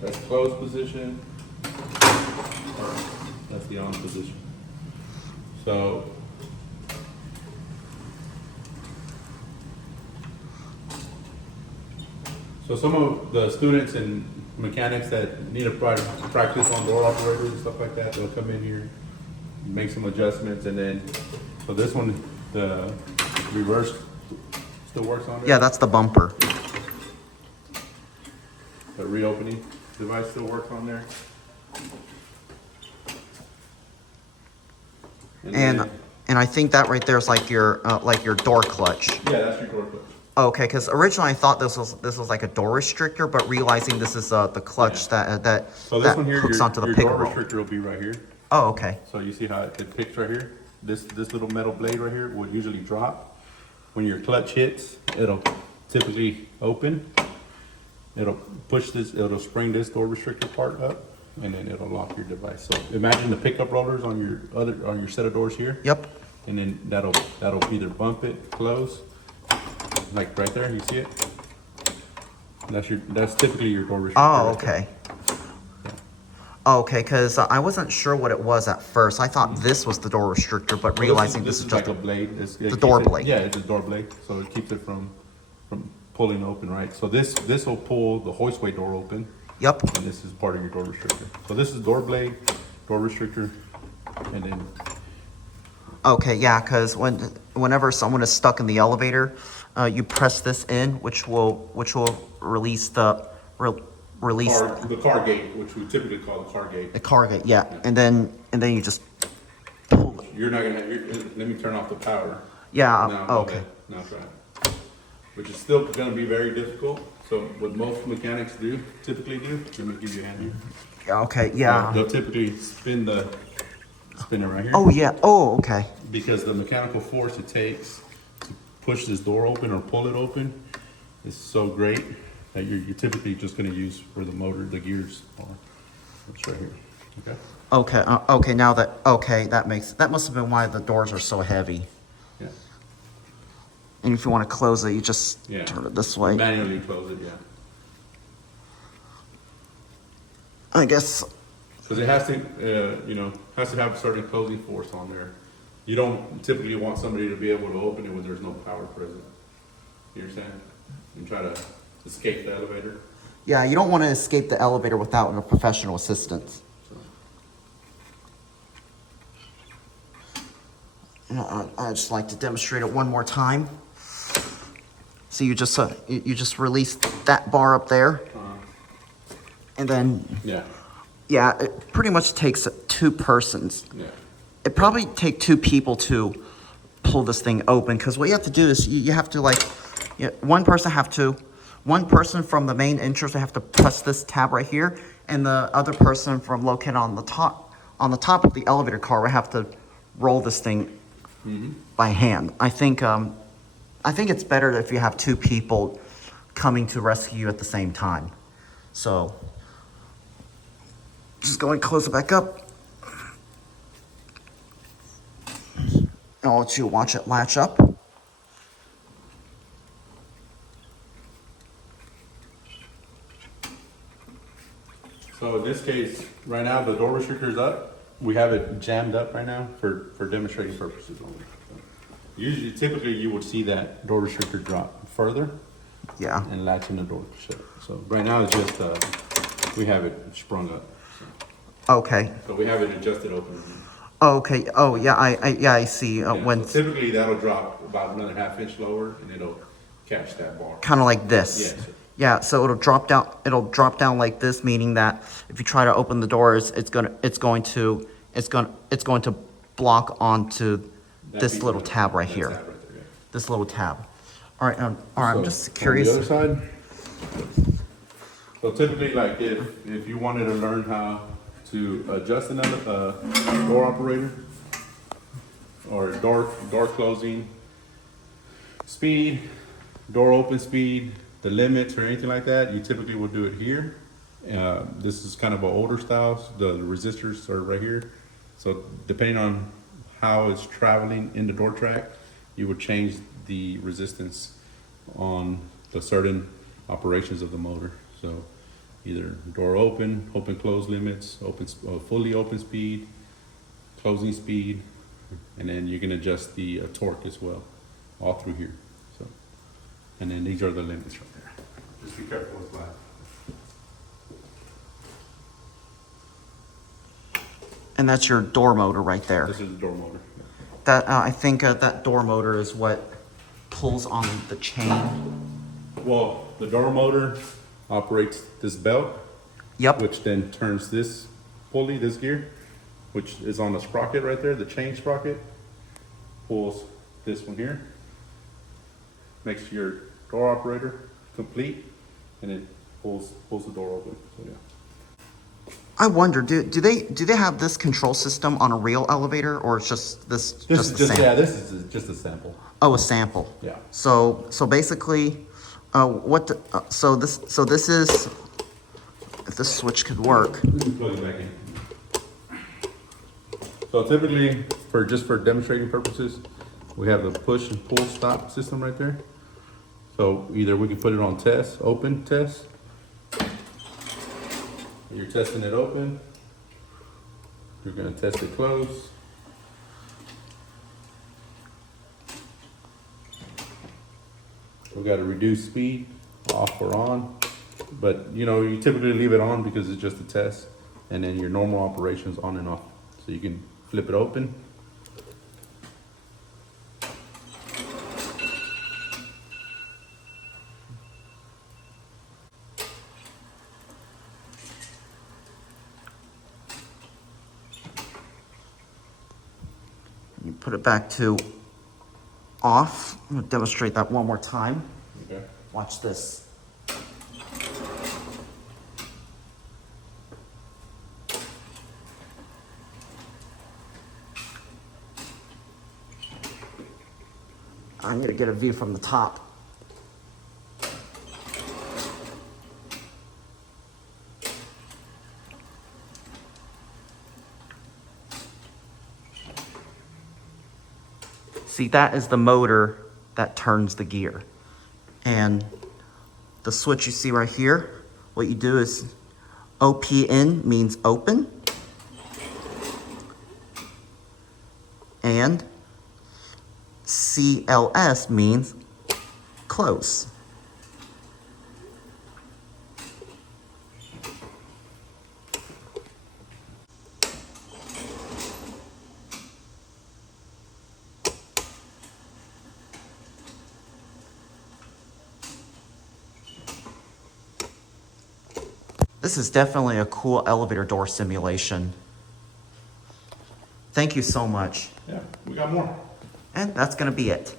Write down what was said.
That's closed position. That's the on position. So some of the students and mechanics that need to practice on door operators and stuff like that, they'll come in here, make some adjustments, and then, so this one, the reverse still works on it? Yeah, that's the bumper. The reopening device still works on there? And I think that right there is like your door clutch. Yeah, that's your door clutch. Okay, because originally I thought this was like a door restrictor, but realizing this is the clutch that So this one here, hooks onto the your pickup door roll. restrictor will be right here. Oh, okay. So you see how it picks right here? This little metal blade right here will usually drop. When your clutch hits, it'll typically open. It'll push this, it'll spring this door restrictor part up, and then it'll lock your device. So imagine the pickup rollers on your set of doors here. Yep. And then that'll either bump it, close, like right there, you see it? That's typically your door restrictor. Oh, right okay. Okay, because I wasn't sure what it was at first. I thought this was the door restrictor, but realizing this is just like a blade. the door blade. Yeah, it's a door blade, so it keeps it from pulling open, right? So this will pull the hoistway door open. Yep. And this is part of your door restrictor. So this is door blade, door restrictor, and then. Okay, yeah, because whenever someone is stuck in the elevator, you press this in, which will release the The car gate, which we typically call the car gate. the car gate. Yeah, and then you just pull it. You're not gonna. Let me turn off the power. Yeah. Now, Okay. Now try it. Which is still gonna be very difficult. So what most mechanics typically do. Let me give you a hand here. Yeah, okay. Yeah. They'll typically spin it right here. Oh yeah. Oh, okay. Because the mechanical force it takes to push this door open or pull it open is so great that you're typically just going to use where the gears are. It's right here. Okay. Okay. Okay. Now that must have been why the doors are so heavy. Yeah. And if you want to close it, you just Yeah. turn it this way. Manually close it. Yeah. I guess. Because it has to have a certain closing force on there. You don't typically want somebody to be able to open it when there's no power present. You understand? And try to escape the elevator. Yeah, you don't want to escape the elevator without a professional assistance. I just like to demonstrate it one more time. So you just release that bar up there, and then Yeah. it pretty much takes two persons. Yeah. It probably take two people to pull this thing open, because what you have to do is you have to one person from the main entrance will have to press this tab right here, and the other person from located on the top of the elevator car will have to roll this thing by hand. I think it's better if you have two people coming to rescue you at the same time. So just go and close it back up. I'll let you watch it latch up. So in this case, right now the door restrictor is up. We have it jammed up right now for demonstrating purposes only. So typically you would see that door restrictor drop further. Yeah. And latching the door shut. So right now it's just we have it sprung up. So. Okay. So we have it adjusted open. Okay. Oh yeah. I see. When So typically that'll drop about another ½ inch lower, and it'll catch that bar. kind of like this. Yes. Yeah. So it'll drop down. It'll drop down like this, meaning that if you try to open the doors, it's going to block onto this little tab right here. Tab right there, yeah. This little tab. All right. All right. I'm just On curious. the other side. So typically, like if you wanted to learn how to adjust another door operator or door closing speed, door open speed, the limits or anything like that, you typically would do it here. This is kind of an older style. So the resistors are right here. So depending on how it's traveling in the door track, you would change the resistance on the certain operations of the motor. So either door open, open close limits, fully open speed, closing speed, and then you can adjust the torque as well, all through here. So, and then these are the limits right there. Just be careful with that. And that's your door motor right there. This is the door motor. That I think that door motor is what pulls on the chain. Well, the door motor operates this belt, Yep. which then turns this pulley, this gear, which is on the sprocket right there, the chain sprocket, pulls this one here, makes your door operator complete, and it pulls the door open. So yeah. I wonder, do they have this control system on a real elevator, or it's just this This just is a just sample? this is just a sample. Oh, a sample. Yeah. So basically, so this is, if this switch could work. Plug it back in. So typically, for demonstrating purposes, we have the push and pull stop system right there. So either we can put it on test, open test. You're testing it open. You're gonna test it close. We got to reduce speed, off or on. But you know, you typically leave it on because it's just a test. And then your normal operations on and off. So you can flip it open. You put it back to off. I'm gonna demonstrate that one more time. Okay. Watch this. I'm gonna get a view from the top. See, that is the motor that turns the gear. And the switch you see right here, what you do is OPN means open. And CLS means close. This is definitely a cool elevator door simulation. Thank you so much. Yeah, we got more. And that's going to be it.